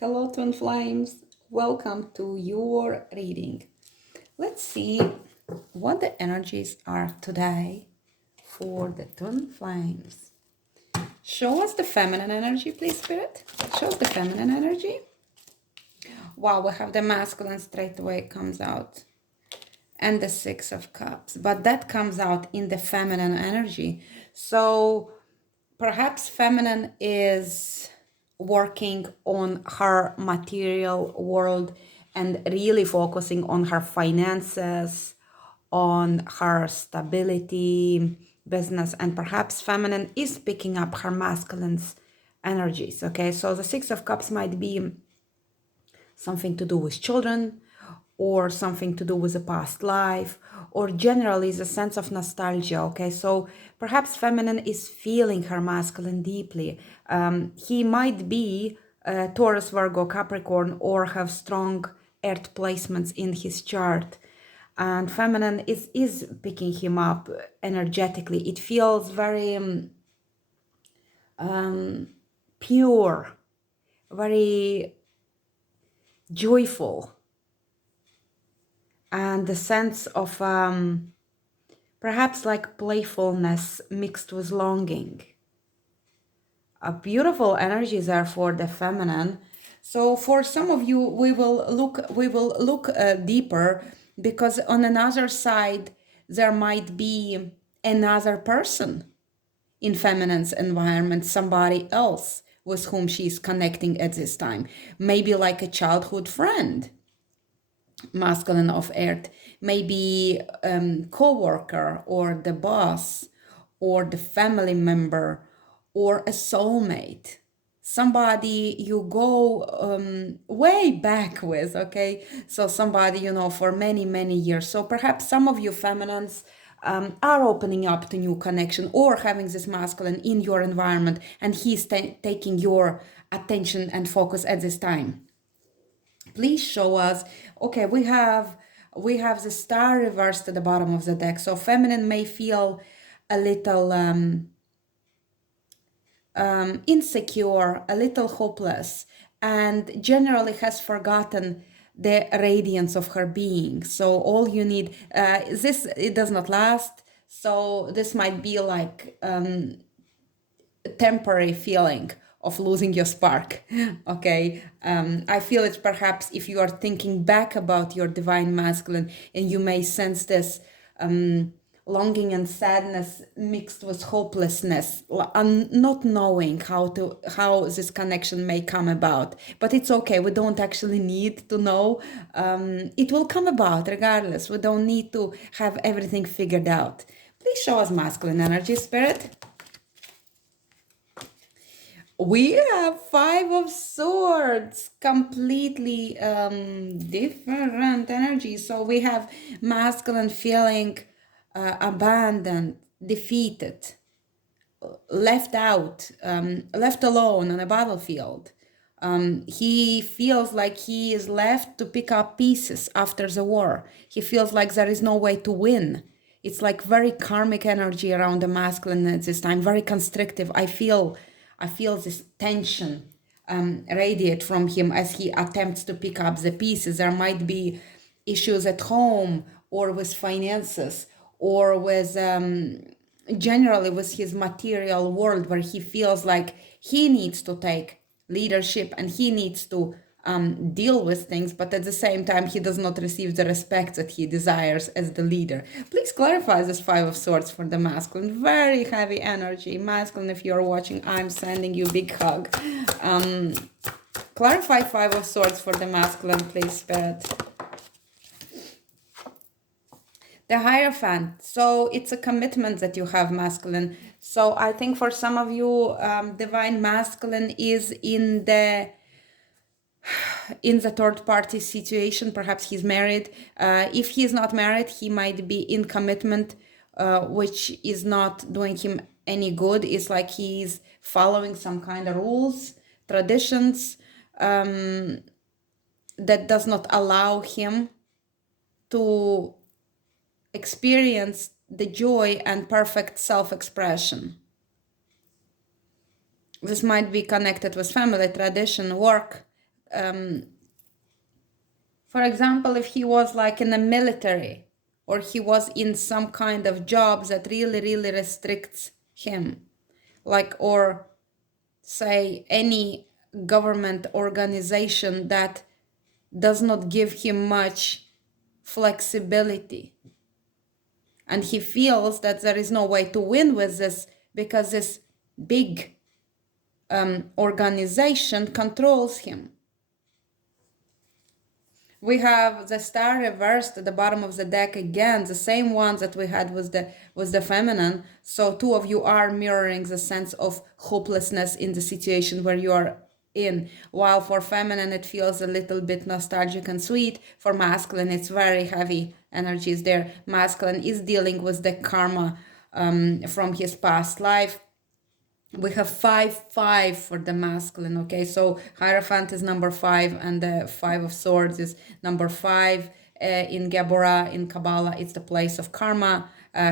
Hello, Twin Flames. Welcome to your reading. Let's see what the energies are today for the Twin Flames. Show us the feminine energy, please, Spirit. Show us the feminine energy. Wow, we have the masculine straight away comes out. And the Six of Cups. But that comes out in the feminine energy. So perhaps feminine is working on her material world and really focusing on her finances, on her stability, business, and perhaps feminine is picking up her masculine's energies. Okay, so the Six of Cups might be something to do with children, or something to do with a past life, or generally is a sense of nostalgia. Okay, so perhaps feminine is feeling her masculine deeply. He might be Taurus, Virgo, Capricorn, or have strong earth placements in his chart, and feminine is picking him up energetically. It feels very pure, very joyful, and the sense of perhaps like playfulness mixed with longing. A beautiful energies are for the feminine. So for some of you, we will look deeper, because on another side there might be another person in feminine's environment, somebody else with whom she's connecting at this time, maybe like a childhood friend, masculine of earth, maybe co-worker or the boss or the family member or a soulmate, somebody you go way back with. Okay, so somebody you know for many years. So perhaps some of you feminines are opening up to new connection or having this masculine in your environment, and he's taking your attention and focus at this time. Please show us. Okay, we have the star reversed at the bottom of the deck. So feminine may feel a little insecure, a little hopeless, and generally has forgotten the radiance of her being. So all you need, it does not last. So this might be like temporary feeling of losing your spark. Okay, I feel it's perhaps if you are thinking back about your divine masculine, and you may sense this longing and sadness mixed with hopelessness, not knowing how this connection may come about. But it's okay, we don't actually need to know. It will come about regardless. We don't need to have everything figured out. Please show us masculine energy, Spirit. We have Five of Swords, completely different energy. So we have masculine feeling abandoned, defeated, left out, left alone on a battlefield. He feels like he is left to pick up pieces after the war. He feels like there is no way to win. It's like very karmic energy around the masculine at this time, very constrictive. I feel this tension radiate from him as he attempts to pick up the pieces. There might be issues at home or with finances or with generally with his material world, where he feels like he needs to take leadership and he needs to deal with things, but at the same time he does not receive the respect that he desires as the leader. Please clarify this Five of Swords for the masculine. Very heavy energy. Masculine, if you're watching, I'm sending you a big hug. Clarify Five of Swords for the masculine, please, Spirit. The Hierophant. So it's a commitment that you have, masculine. So I think for some of you, divine masculine is in the third party situation. Perhaps he's married. If he's not married, he might be in commitment, which is not doing him any good. It's like he's following some kind of rules, traditions, that does not allow him to experience the joy and perfect self-expression. This might be connected with family, tradition, work, for example, if he was like in the military, or he was in some kind of job that really, really restricts him, like, or say any government organization that does not give him much flexibility, and he feels that there is no way to win with this because this big organization controls him. We have the star reversed at the bottom of the deck again, the same one that we had with the feminine. So two of you are mirroring the sense of hopelessness in the situation where you are in. While for feminine it feels a little bit nostalgic and sweet. For masculine it's very heavy energies there. Masculine is dealing with the karma from his past life. We have 5-5 for the masculine. Okay, so Hierophant is number 5 and the 5 of Swords is number 5. In Gabora, in Kabbalah, it's the place of karma,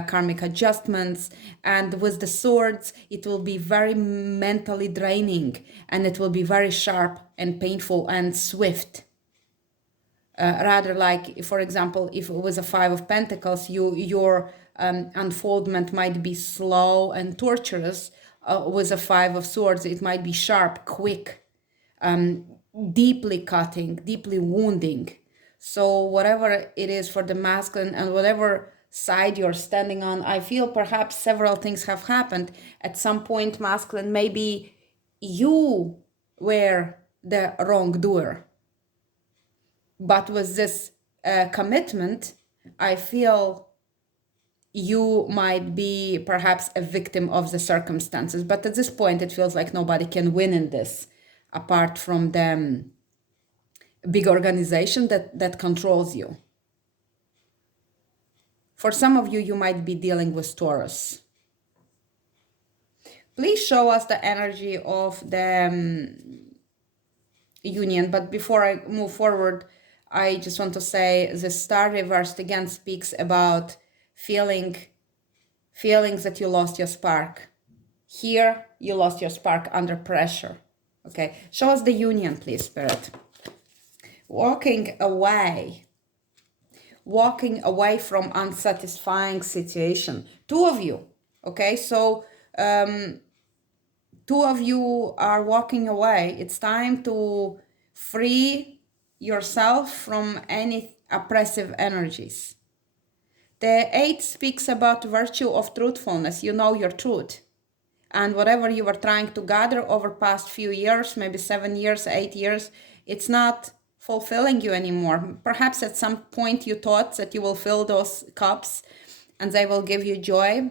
karmic adjustments. And with the swords, it will be very mentally draining, and it will be very sharp and painful and swift. Rather like, for example, if it was a 5 of Pentacles, your unfoldment might be slow and torturous. With a 5 of Swords, it might be sharp, quick, deeply cutting, deeply wounding. So whatever it is for the masculine and whatever side you're standing on, I feel perhaps several things have happened. At some point, masculine, maybe you were the wrongdoer. But with this commitment, I feel you might be perhaps a victim of the circumstances. But at this point, it feels like nobody can win in this, apart from the big organization that controls you. For some of you, you might be dealing with Taurus. Please show us the energy of the union. But before I move forward, I just want to say the star reversed again speaks about feelings that you lost your spark. Here, you lost your spark under pressure. Okay, show us the union, please, Spirit. Walking away from unsatisfying situation. Two of you, okay, so two of you are walking away. It's time to free yourself from any oppressive energies. The 8 speaks about virtue of truthfulness. You know your truth. And whatever you were trying to gather over past few years, maybe 7 years, 8 years, it's not fulfilling you anymore. Perhaps at some point you thought that you will fill those cups and they will give you joy.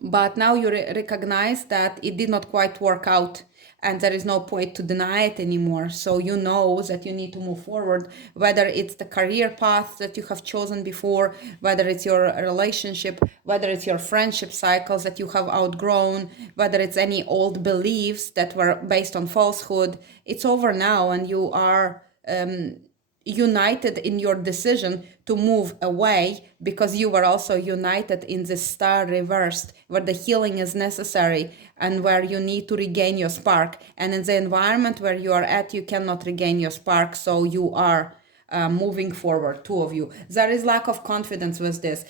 But now you recognize that it did not quite work out, and there is no point to deny it anymore. So you know that you need to move forward, whether it's the career path that you have chosen before, whether it's your relationship, whether it's your friendship cycles that you have outgrown, whether it's any old beliefs that were based on falsehood. It's over now, and you are united in your decision to move away, because you were also united in the star reversed, where the healing is necessary and where you need to regain your spark. And in the environment where you are at, you cannot regain your spark, so you are moving forward, two of you. There is lack of confidence with this.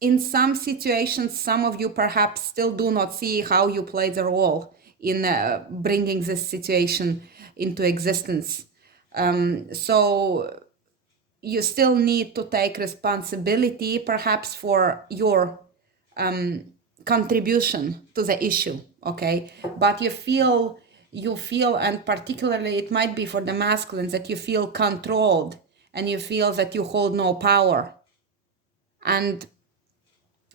In some situations, some of you perhaps still do not see how you played the role in bringing this situation into existence. So you still need to take responsibility perhaps for your contribution to the issue, okay? But you feel, and particularly it might be for the masculines, that you feel controlled and you feel that you hold no power. And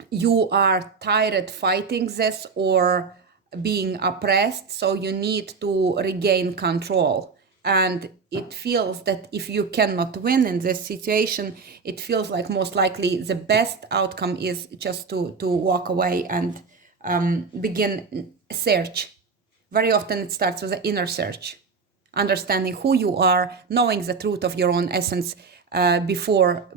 you are tired fighting this or being oppressed, so you need to regain control. And it feels that if you cannot win in this situation, it feels like most likely the best outcome is just to walk away and begin a search. Very often it starts with an inner search, understanding who you are, knowing the truth of your own essence before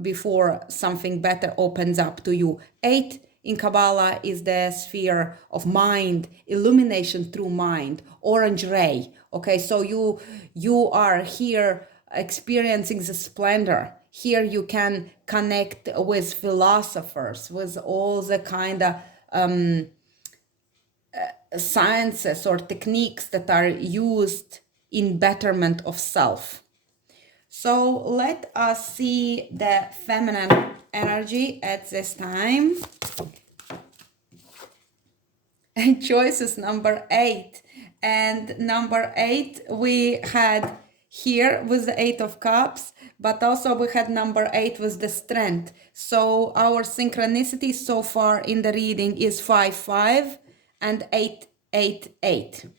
something better opens up to you. 8 in Kabbalah is the sphere of mind, illumination through mind, orange ray. Okay, so you are here experiencing the splendor. Here you can connect with philosophers, with all the kind of sciences or techniques that are used in betterment of self. So let us see the feminine energy at this time. And choice is number 8. And number 8 we had here with the 8 of Cups, but also we had number 8 with the strength. So our synchronicity so far in the reading is 5-5 and 8-8-8.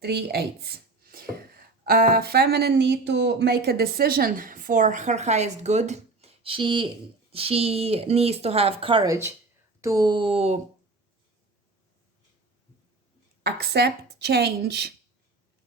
3 8s. Feminine need to make a decision for her highest good. She needs to have courage to accept change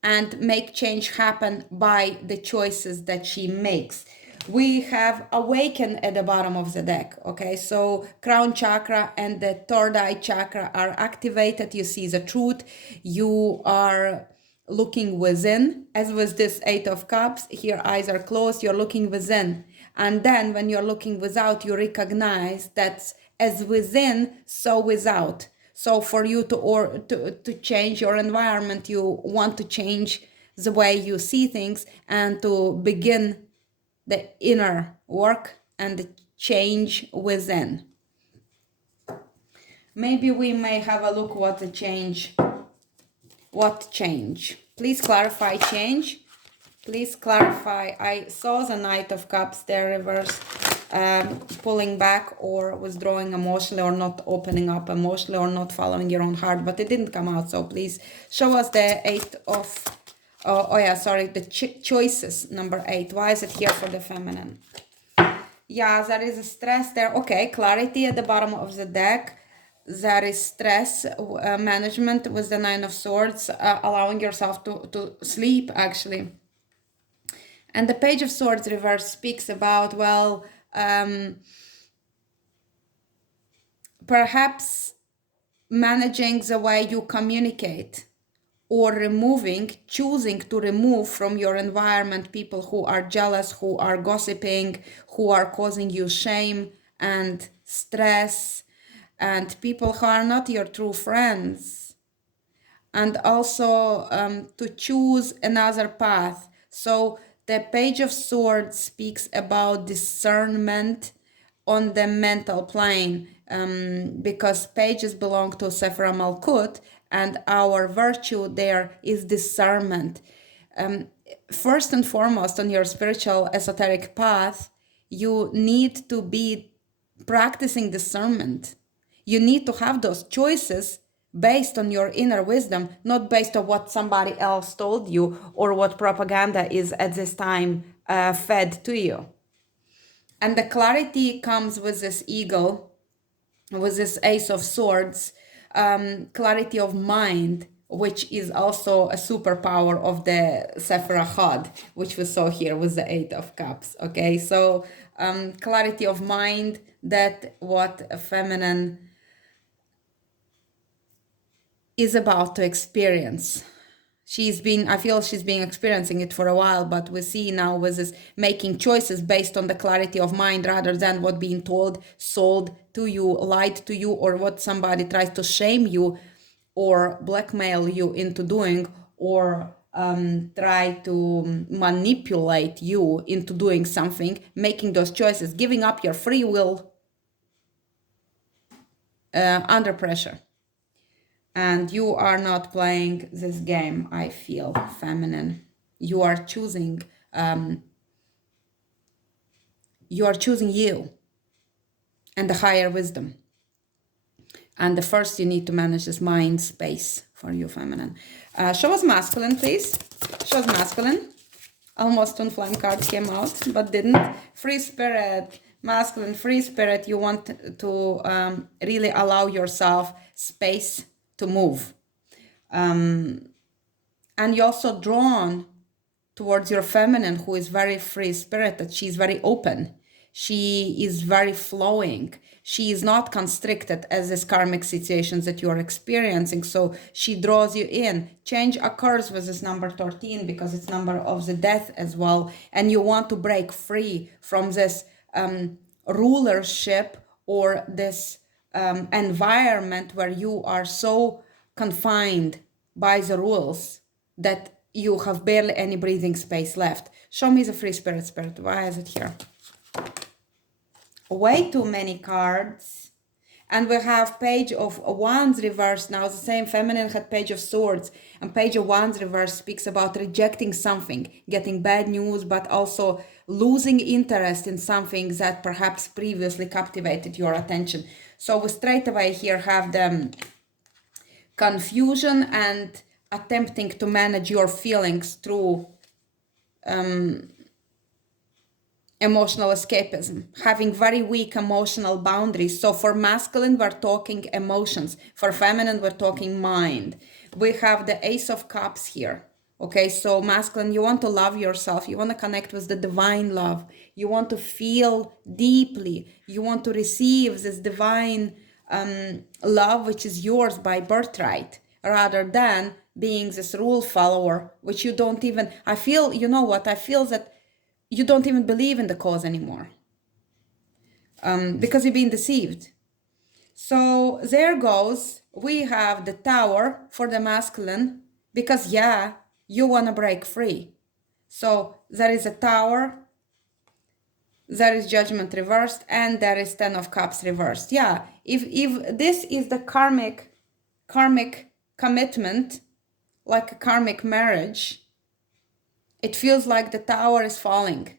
and make change happen by the choices that she makes. We have awaken at the bottom of the deck. Okay, so crown chakra and the third eye chakra are activated. You see the truth. You are looking within, as with this 8 of Cups. Here eyes are closed, you're looking within. And then when you're looking without, you recognize that as within, so without. So for you to change your environment, you want to change the way you see things and to begin the inner work and the change within. Maybe we may have a look what the change. What change? Please clarify change. Please clarify. I saw the Knight of Cups there reversed, pulling back or withdrawing emotionally or not opening up emotionally or not following your own heart, but it didn't come out. So please show us the 8 of, the choices, number 8. Why is it here for the feminine? Yeah, there is a stress there. Okay, clarity at the bottom of the deck. There is stress management with the 9 of Swords, allowing yourself to sleep, actually. And the Page of Swords reverse speaks about, well, perhaps managing the way you communicate or choosing to remove from your environment people who are jealous, who are gossiping, who are causing you shame and stress, and people who are not your true friends. And also to choose another path. So the Page of Swords speaks about discernment on the mental plane, because pages belong to Sephira Malkut, and our virtue there is discernment. First and foremost, on your spiritual esoteric path, you need to be practicing discernment. You need to have those choices based on your inner wisdom, not based on what somebody else told you or what propaganda is at this time fed to you. And the clarity comes with this eagle, with this Ace of Swords, clarity of mind, which is also a superpower of the Sephira Chod, which we saw here with the 8 of Cups. Okay, so clarity of mind, that what a feminine is about to experience. I feel she's been experiencing it for a while, but we see now with this making choices based on the clarity of mind rather than what being told, sold to you, lied to you, or what somebody tries to shame you or blackmail you into doing, or try to manipulate you into doing something, making those choices, giving up your free will under pressure. And you are not playing this game, I feel, feminine. You are choosing you and the higher wisdom. And the first you need to manage this mind space for you, feminine. Show us masculine, please. Show us masculine. Almost Twin Flame card came out, but didn't. Free spirit, masculine, free spirit. You want to really allow yourself space to move. And you're also drawn towards your feminine, who is very free spirited. She's very open. She is very flowing. She is not constricted as this karmic situations that you are experiencing. So she draws you in. Change occurs with this number 13 because it's number of the death as well. And you want to break free from this rulership or this environment where you are so confined by the rules that you have barely any breathing space left. Show me the free spirit. Why is it here? Way too many cards. And we have page of wands reversed. Now the same feminine had page of swords, and page of wands reversed speaks about rejecting something, getting bad news, but also losing interest in something that perhaps previously captivated your attention. So we straight away here have the confusion and attempting to manage your feelings through emotional escapism, having very weak emotional boundaries. So for masculine, we're talking emotions. For feminine, we're talking mind. We have the Ace of Cups here. Okay, so masculine, you want to love yourself. You want to connect with the divine love. You want to feel deeply. You want to receive this divine love, which is yours by birthright, rather than being this rule follower, which you don't even, I feel, you know what, I feel that you don't even believe in the cause anymore because you're being deceived. So there goes, we have the Tower for the masculine because, yeah, you want to break free. So there is a Tower, there is Judgment reversed, and there is Ten of Cups reversed. Yeah, if this is the karmic commitment, like a karmic marriage, it feels like the Tower is falling.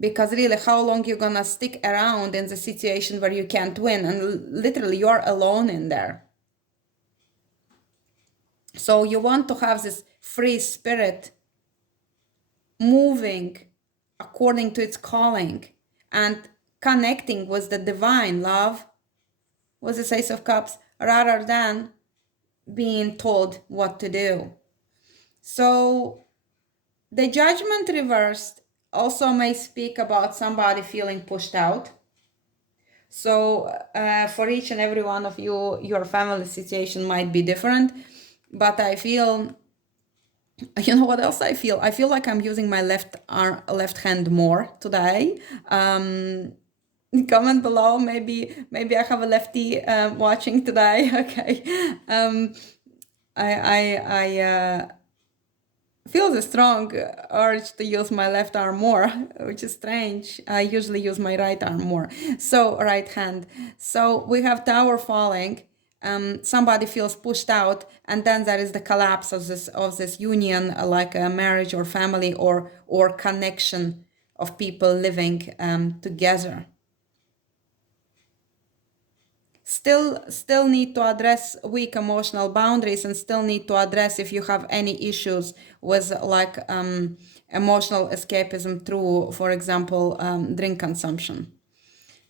Because really, how long you're gonna stick around in the situation where you can't win, and literally you're alone in there. So you want to have this free spirit moving according to its calling and connecting with the divine love, with the Ace of Cups, rather than being told what to do. So the Judgment reversed also may speak about somebody feeling pushed out. So for each and every one of you, your family situation might be different, but I feel, you know what else I feel? I feel like I'm using my left hand more today. Comment below, maybe I have a lefty watching today. Okay. I feel the strong urge to use my left arm more, which is strange. I usually use my right arm more. So right hand. So we have Tower falling. Somebody feels pushed out, and then there is the collapse of this union, like a marriage or family or connection of people living together. Still need to address weak emotional boundaries, and still need to address if you have any issues with like emotional escapism through, for example, drink consumption.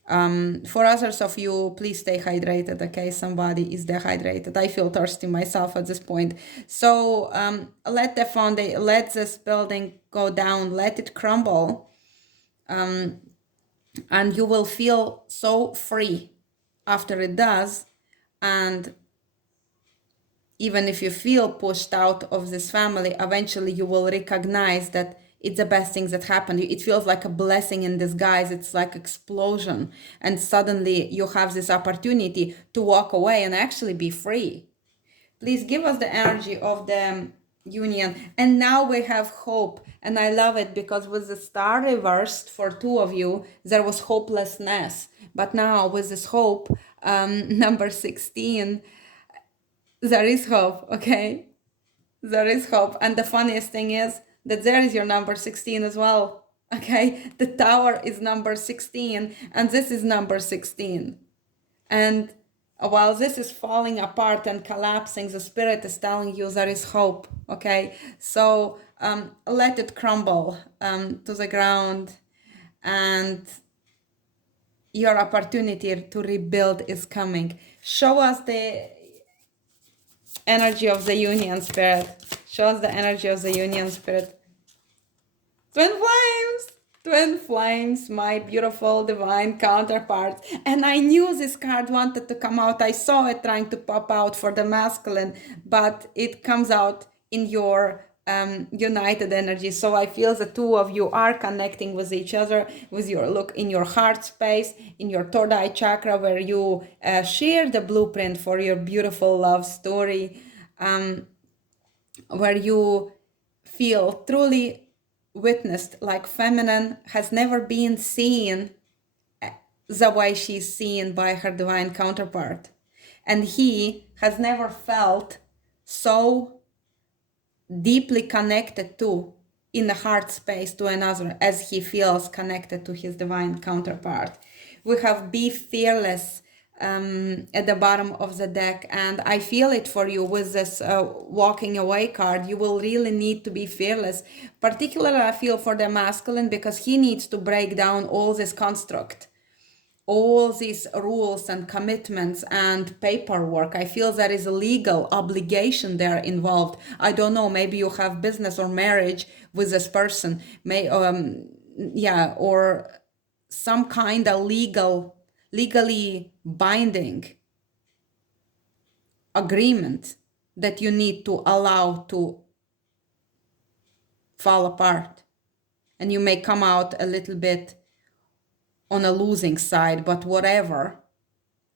For others of you, please stay hydrated. Okay, somebody is dehydrated. I feel thirsty myself at this point. So let this building go down, let it crumble, and you will feel so free after it does. And even if you feel pushed out of this family, eventually you will recognize that it's the best things that happened. It feels like a blessing in disguise. It's like explosion. And suddenly you have this opportunity to walk away and actually be free. Please give us the energy of the union. And now we have hope. And I love it because with the star reversed for two of you, there was hopelessness. But now with this hope, number 16, there is hope, okay? There is hope. And the funniest thing is that there is your number 16 as well, okay? The Tower is number 16, and this is number 16. And while this is falling apart and collapsing, the Spirit is telling you there is hope, okay? So let it crumble to the ground, and your opportunity to rebuild is coming. Show us the energy of the union, Spirit. Show us the energy of the union, Spirit. Twin flames! Twin flames, my beautiful divine counterparts. And I knew this card wanted to come out. I saw it trying to pop out for the masculine, but it comes out in your united energy. So I feel the two of you are connecting with each other, with your look in your heart space, in your third eye chakra, where you share the blueprint for your beautiful love story, where you feel truly witnessed, like feminine has never been seen the way she's seen by her divine counterpart. And he has never felt so deeply connected to, in the heart space, to another as he feels connected to his divine counterpart. We have be fearless at the bottom of the deck, and I feel it for you with this walking away card. You will really need to be fearless. Particularly I feel for the masculine, because he needs to break down all this construct, all these rules and commitments and paperwork. I feel there is a legal obligation there involved. I don't know, maybe you have business or marriage with this person, or some kind of legally binding agreement that you need to allow to fall apart. And you may come out a little bit on a losing side, but whatever,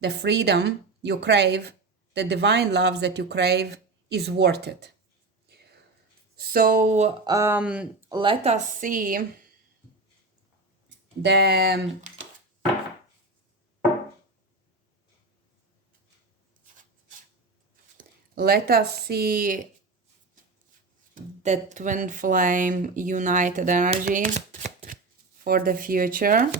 the freedom you crave, the divine love that you crave is worth it. So let us see the twin flame united energy for the future.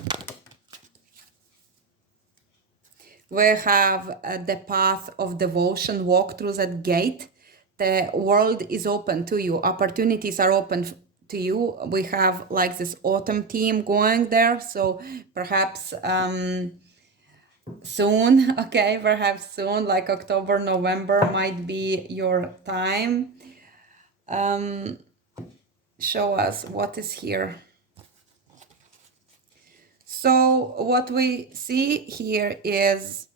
We have the path of devotion. Walk through that gate. The world is open to you. Opportunities are open to you. We have like this autumn theme going there. So perhaps soon, okay, perhaps soon, like October, November might be your time. Show us what is here. So what we see here is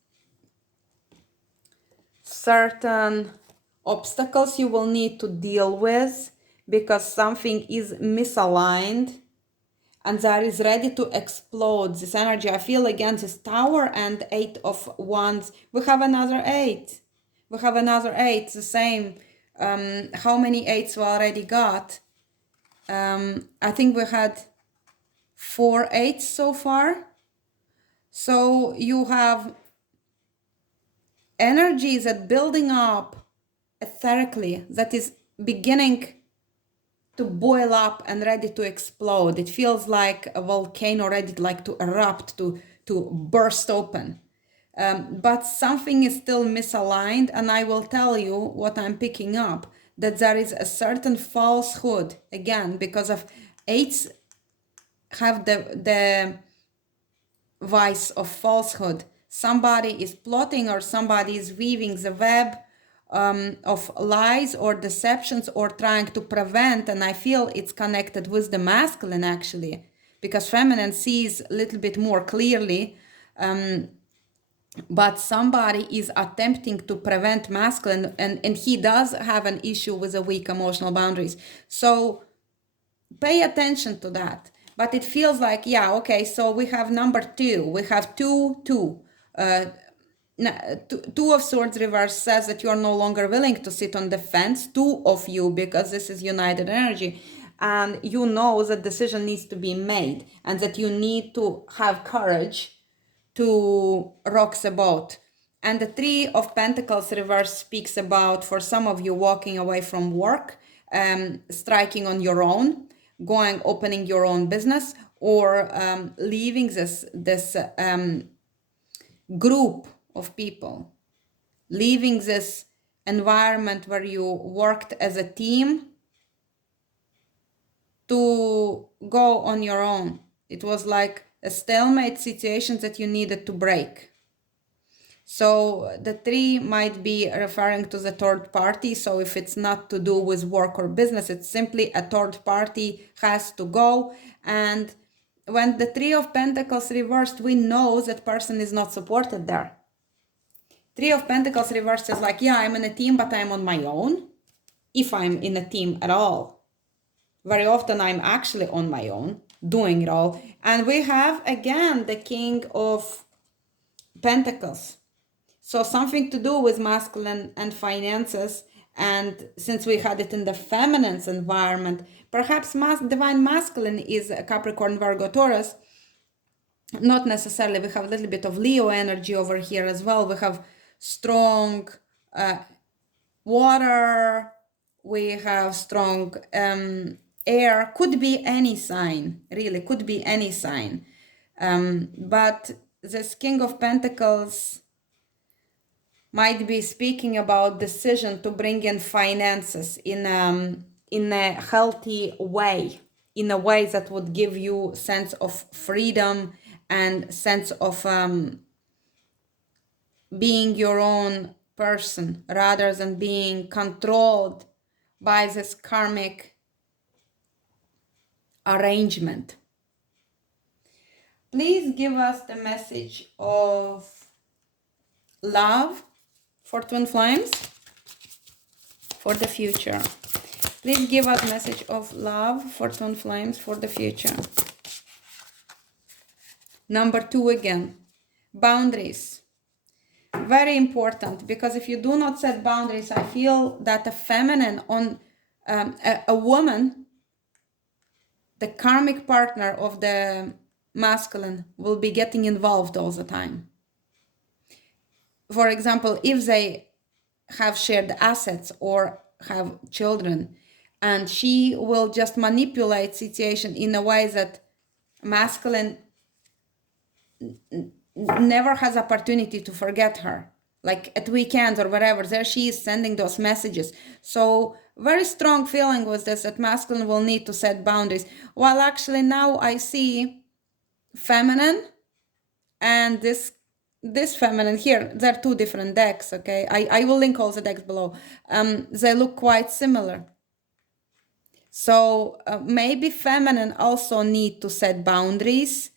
certain obstacles you will need to deal with because something is misaligned and that is ready to explode. This energy, I feel again, this Tower and 8 of Wands. We have another 8. We have another 8, the same. How many 8s we already got? I think we had 4 8s so far. So you have energy that building up etherically, that is beginning to boil up and ready to explode. It feels like a volcano ready like to erupt, to burst open. But something is still misaligned, and I will tell you what I'm picking up, that there is a certain falsehood, again, because of 8s have the vice of falsehood. Somebody is plotting or somebody is weaving the web of lies or deceptions or trying to prevent, and I feel it's connected with the masculine actually, because feminine sees a little bit more clearly, but somebody is attempting to prevent masculine, and he does have an issue with the weak emotional boundaries. So pay attention to that. But it feels like, yeah, okay, so we have number 2. We have 2, 2. 2 of Swords reverse says that you are no longer willing to sit on the fence, 2 of you, because this is united energy. And you know that decision needs to be made and that you need to have courage to rock the boat. And the 3 of Pentacles reverse speaks about, for some of you, walking away from work, striking on your own, opening your own business, or leaving this group of people, leaving this environment where you worked as a team to go on your own. It was like a stalemate situation that you needed to break. So the 3 might be referring to the third party. So if it's not to do with work or business, it's simply a third party has to go, and when the Three of Pentacles reversed, we know that person is not supported there. Three of Pentacles reversed is like, yeah, I'm in a team, but I'm on my own. If I'm in a team at all. Very often I'm actually on my own, doing it all. And we have, again, the King of Pentacles. So something to do with masculine and finances. And since we had it in the feminine's environment, perhaps divine masculine is Capricorn, Virgo, Taurus. Not necessarily. We have a little bit of Leo energy over here as well. We have strong water. We have strong air. Could be any sign, really, could be any sign. But this King of Pentacles might be speaking about decision to bring in finances in a healthy way, in a way that would give you sense of freedom and sense of being your own person rather than being controlled by this karmic arrangement. Please give us the message of love for Twin Flames for the future. Please give us message of love for Twin Flames for the future. Number 2 again, boundaries. Very important, because if you do not set boundaries, I feel that a feminine on a woman, the karmic partner of the masculine, will be getting involved all the time. For example, if they have shared assets or have children, and she will just manipulate situation in a way that masculine never has opportunity to forget her, like at weekends or whatever, there she is sending those messages. So very strong feeling was this, that masculine will need to set boundaries, while actually now I see feminine and this feminine here, they're two different decks. Okay, I will link all the decks below. They look quite similar. So maybe feminine also need to set boundaries,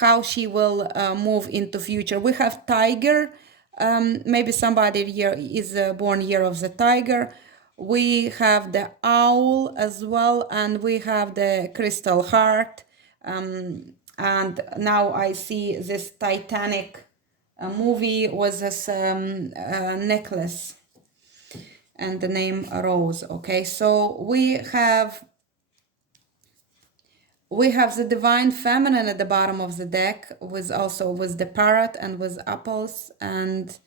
how she will move into future. We have tiger. Maybe somebody here is born year of the tiger. We have the owl as well, and we have the crystal heart. And now I see this Titanic movie with this necklace and the name Rose. Okay, so we have the divine feminine at the bottom of the deck, with also with the parrot and with apples and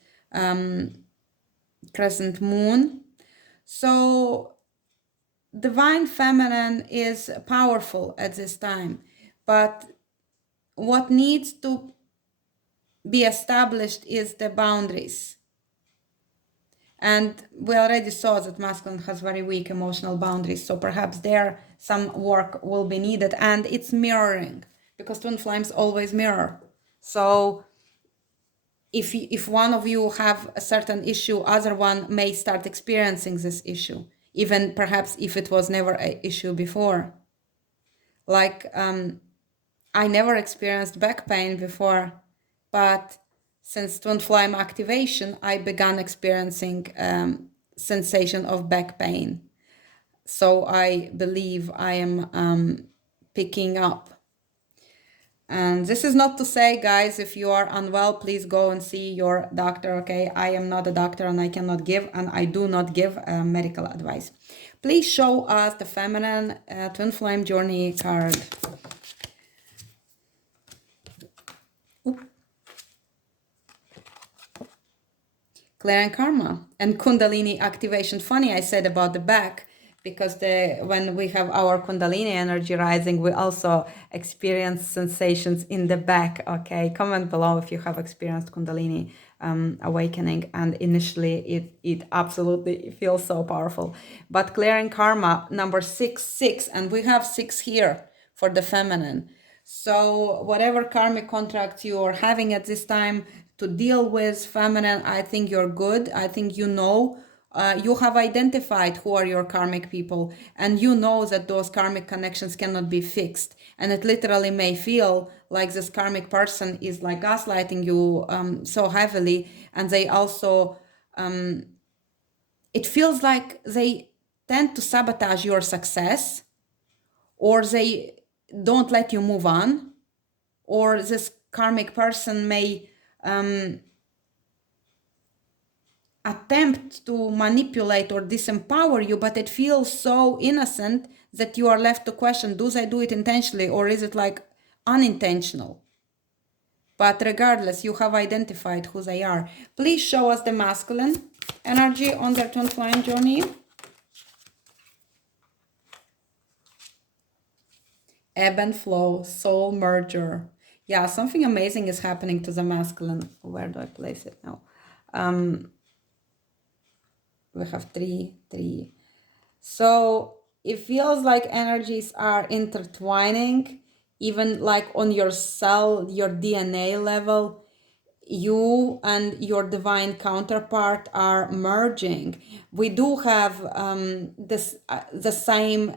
crescent moon. So divine feminine is powerful at this time, but what needs to be established is the boundaries. And we already saw that masculine has very weak emotional boundaries, so perhaps there some work will be needed. And it's mirroring, because twin flames always mirror. So if one of you have a certain issue, other one may start experiencing this issue, even perhaps if it was never an issue before. Like I never experienced back pain before, but since twin flame activation, I began experiencing sensation of back pain. So I believe I am picking up. And this is not to say, guys, if you are unwell, please go and see your doctor, okay? I am not a doctor and I cannot give, and I do not give medical advice. Please show us the feminine twin flame journey card. Clearing karma and Kundalini activation. Funny I said about the back, because when we have our Kundalini energy rising, we also experience sensations in the back. Okay, comment below if you have experienced Kundalini awakening, and initially it absolutely feels so powerful. But clearing karma, number 6, and we have 6 here for the feminine. So whatever karmic contract you are having at this time to deal with feminine, I think you're good. I think you know You have identified who are your karmic people, and you know that those karmic connections cannot be fixed. And it literally may feel like this karmic person is like gaslighting you so heavily, and they also, it feels like they tend to sabotage your success, or they don't let you move on, or this karmic person may attempt to manipulate or disempower you, but it feels so innocent that you are left to question, do they do it intentionally, or is it like unintentional? But regardless, you have identified who they are. Please show us the masculine energy on their twin flame journey. Ebb and flow, soul merger. Yeah, something amazing is happening to the masculine. Where do I place it now? We have three. So it feels like energies are intertwining, even like on your cell, your DNA level. You and your divine counterpart are merging. We do have the same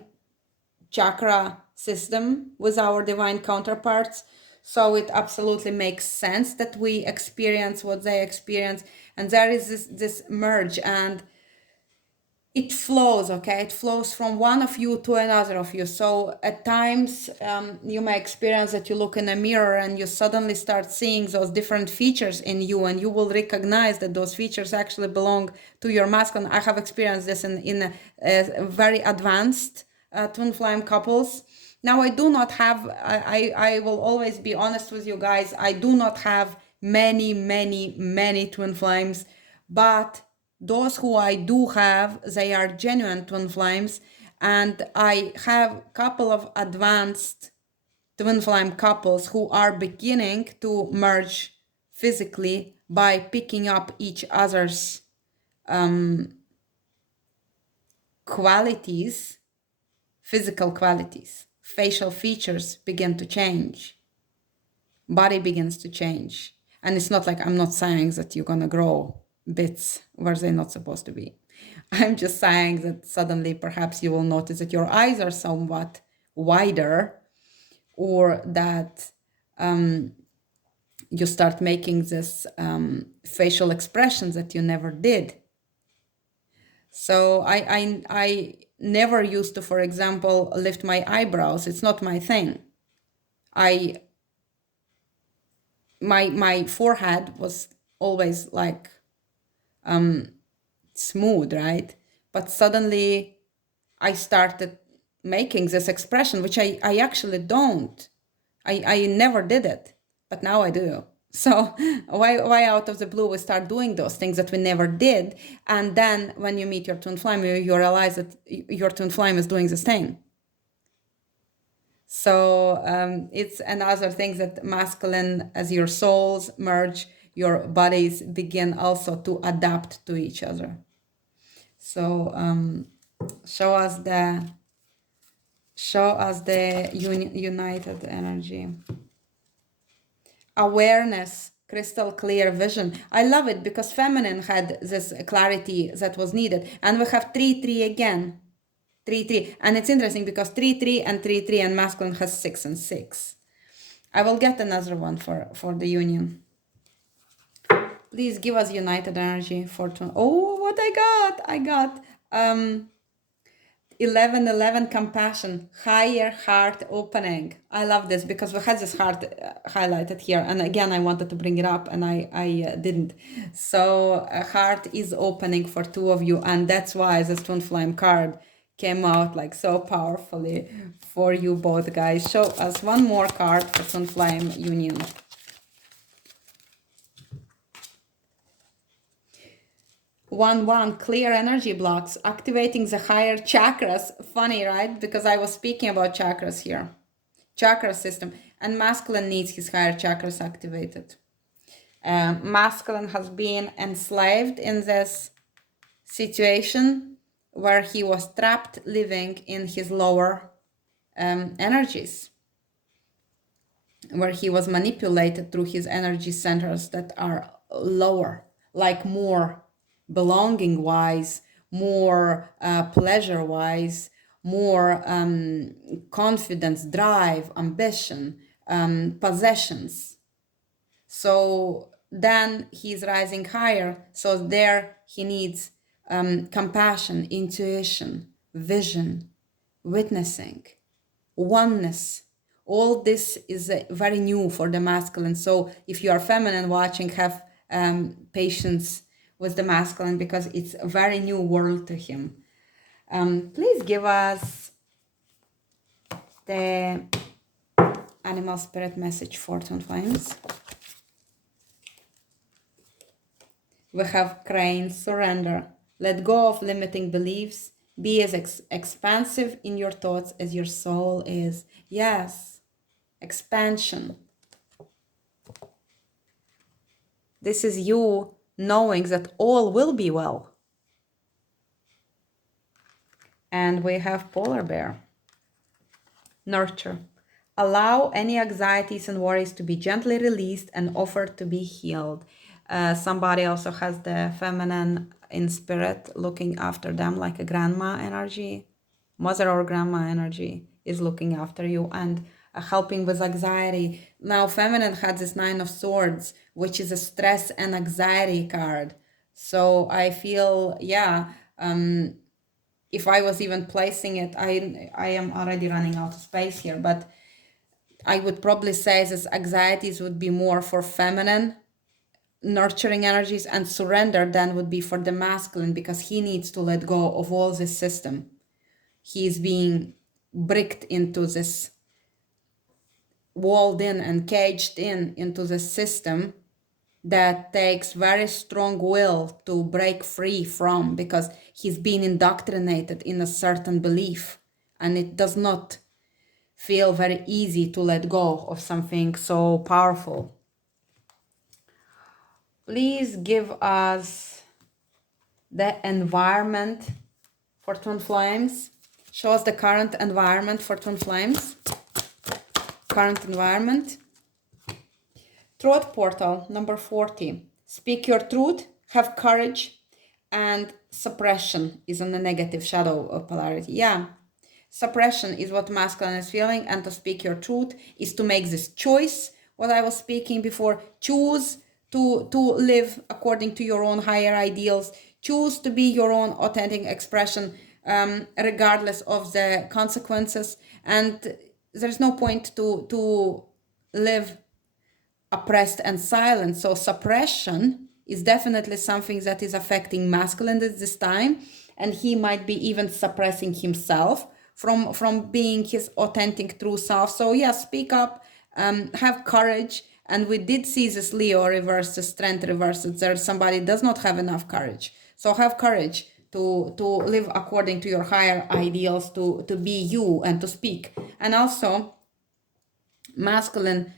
chakra system with our divine counterparts, so it absolutely makes sense that we experience what they experience, and there is this merge, and it flows. Okay, it flows from one of you to another of you. So at times you may experience that you look in a mirror and you suddenly start seeing those different features in you, and you will recognize that those features actually belong to your masculine. I have experienced this in very advanced twin flame couples. Now I do not have, I will always be honest with you guys, I do not have many twin flames, but those who I do have, they are genuine twin flames, and I have a couple of advanced twin flame couples who are beginning to merge physically by picking up each other's qualities, physical qualities. Facial features begin to change, body begins to change. And it's not like, I'm not saying that you're gonna grow bits where they're not supposed to be. I'm just saying that suddenly perhaps you will notice that your eyes are somewhat wider, or that you start making this facial expressions that you never did. So I never used to, for example, lift my eyebrows. It's not my thing. My forehead was always like smooth, right? But suddenly I started making this expression, which I actually don't. I never did it, but now I do. So why out of the blue we start doing those things that we never did, and then when you meet your twin flame, you realize that your twin flame is doing this thing. So it's another thing that masculine, as your souls merge, your bodies begin also to adapt to each other. So show us the united energy. Awareness, crystal clear vision. I love it because feminine had this clarity that was needed. And we have 3-3 again. 3-3. And it's interesting because 3-3 and 3-3 and masculine has 6 and 6. I will get another one for the union. Please give us united energy for... Oh, what I got 11 compassion, higher heart opening. I love this because we had this heart highlighted here, and again I wanted to bring it up and I didn't. So a heart is opening for two of you, and that's why this twin flame card came out like so powerfully for you both, guys. Show us one more card for twin flame union. 1-1, clear energy blocks, activating the higher chakras. Funny, right? Because I was speaking about chakras here. Chakra system. And masculine needs his higher chakras activated. Masculine has been enslaved in this situation where he was trapped living in his lower energies, where he was manipulated through his energy centers that are lower, like more belonging wise, more pleasure wise, more confidence, drive, ambition, possessions. So then he's rising higher. So there he needs compassion, intuition, vision, witnessing, oneness. All this is very new for the masculine. So if you are feminine watching, have patience with the masculine, because it's a very new world to him. Please give us the animal spirit message for twin flames. We have crane, surrender. Let go of limiting beliefs. Be as expansive in your thoughts as your soul is. Yes, expansion. This is you knowing that all will be well. And we have polar bear. Nurture. Allow any anxieties and worries to be gently released and offered to be healed. Somebody also has the feminine in spirit looking after them, like a grandma energy. Mother or grandma energy is looking after you and helping with anxiety. Now, feminine had this 9 of Swords, which is a stress and anxiety card. So I feel, if I was even placing it, I am already running out of space here, but I would probably say this anxieties would be more for feminine nurturing energies, and surrender then would be for the masculine, because he needs to let go of all this system. He is being bricked into this, walled in and caged into the system that takes very strong will to break free from, because he's been indoctrinated in a certain belief, and it does not feel very easy to let go of something so powerful. Please give us the environment for twin flames. Show us the current environment for twin flames. Current environment. Throat portal, number 40. Speak your truth, have courage, and suppression is on the negative shadow of polarity. Yeah. Suppression is what masculine is feeling, and to speak your truth is to make this choice, what I was speaking before. Choose to live according to your own higher ideals. Choose to be your own authentic expression, regardless of the consequences. And there's no point to live oppressed and silent. So suppression is definitely something that is affecting masculine at this time, and he might be even suppressing himself from being his authentic true self. So yeah, speak up, have courage. And we did see this Leo reverse, the strength reverse. There somebody does not have enough courage. So have courage to live according to your higher ideals, to be you and to speak. And also masculine,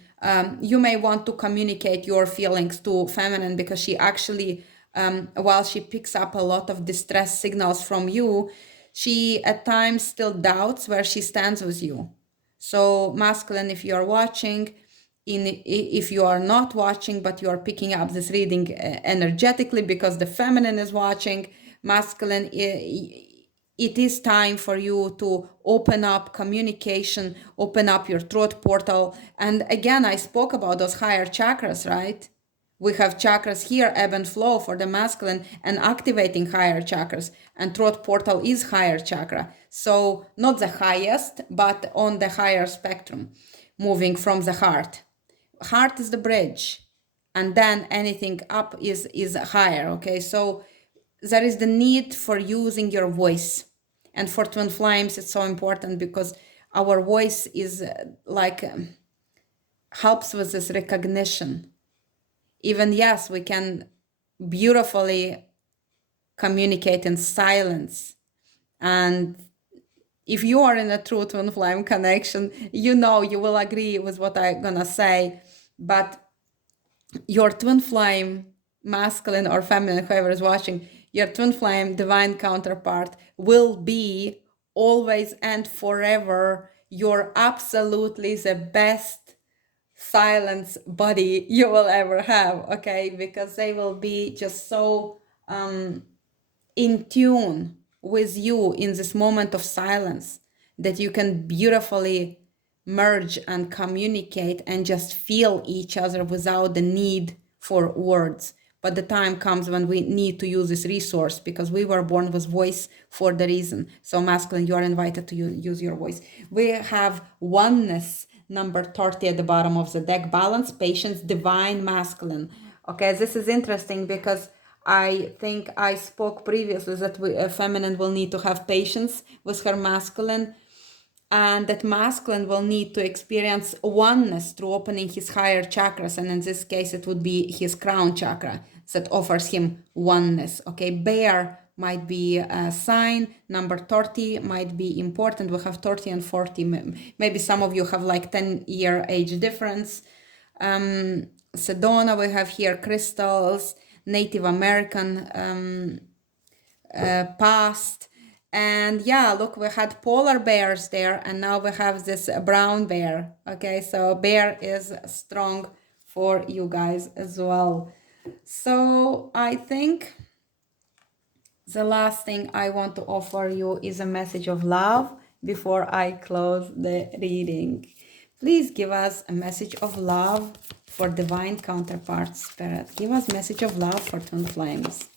you may want to communicate your feelings to feminine, because she actually, while she picks up a lot of distress signals from you, she at times still doubts where she stands with you. So masculine, if you are watching, if you are not watching but you are picking up this reading energetically because the feminine is watching, masculine, it is time for you to open up communication, open up your throat portal. And again, I spoke about those higher chakras, right? We have chakras here, ebb and flow for the masculine, and activating higher chakras. And throat portal is higher chakra. So not the highest, but on the higher spectrum, moving from the heart. Heart is the bridge. And then anything up is higher, okay? So there is the need for using your voice. And for twin flames, it's so important because our voice is helps with this recognition. Even, yes, we can beautifully communicate in silence. And if you are in a true twin flame connection, you know, you will agree with what I'm gonna say. But your twin flame, masculine or feminine, whoever is watching, your twin flame divine counterpart will be always and forever your absolutely the best silence buddy you will ever have, okay? Because they will be just so in tune with you in this moment of silence, that you can beautifully merge and communicate and just feel each other without the need for words. But the time comes when we need to use this resource, because we were born with voice for the reason. So masculine, you are invited to use your voice. We have oneness, number 30 at the bottom of the deck. Balance, patience, divine masculine. Okay, this is interesting because I think I spoke previously that a feminine will need to have patience with her masculine, and that masculine will need to experience oneness through opening his higher chakras, and in this case it would be his crown chakra that offers him oneness. Okay, bear might be a sign. Number 30 might be important. We have 30 and 40. Maybe some of you have like 10-year age difference. Sedona, we have here crystals, Native American past. And yeah, look, we had polar bears there, and now we have this brown bear. Okay, so bear is strong for you guys as well. So I think the last thing I want to offer you is a message of love before I close the reading. Please give us a message of love for divine counterpart spirit. Give us a message of love for twin flames.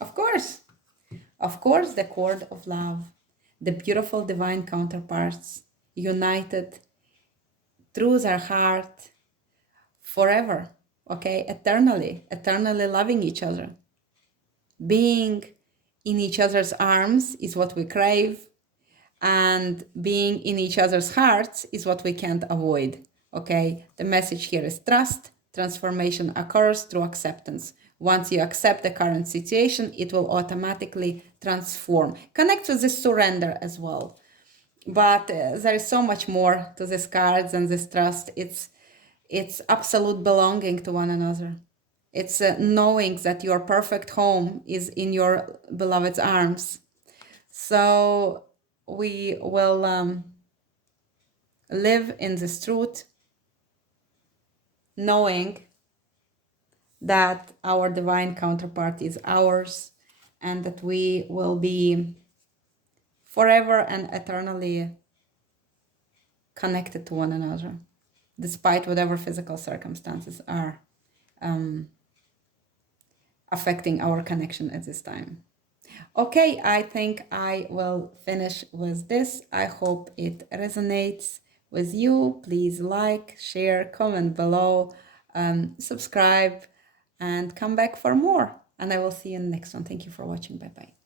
Of course, the cord of love, the beautiful divine counterparts, united through their heart forever, okay, eternally loving each other. Being in each other's arms is what we crave, and being in each other's hearts is what we can't avoid, okay? The message here is trust. Transformation occurs through acceptance. Once you accept the current situation, it will automatically transform. Connect with this surrender as well. But there is so much more to this cards and this trust. It's absolute belonging to one another. It's knowing that your perfect home is in your beloved's arms. So we will live in this truth, knowing that our divine counterpart is ours, and that we will be forever and eternally connected to one another, despite whatever physical circumstances are affecting our connection at this time. Okay, I think I will finish with this. I hope it resonates with you. Please like, share, comment below, subscribe, and come back for more. And I will see you in the next one. Thank you for watching. Bye-bye.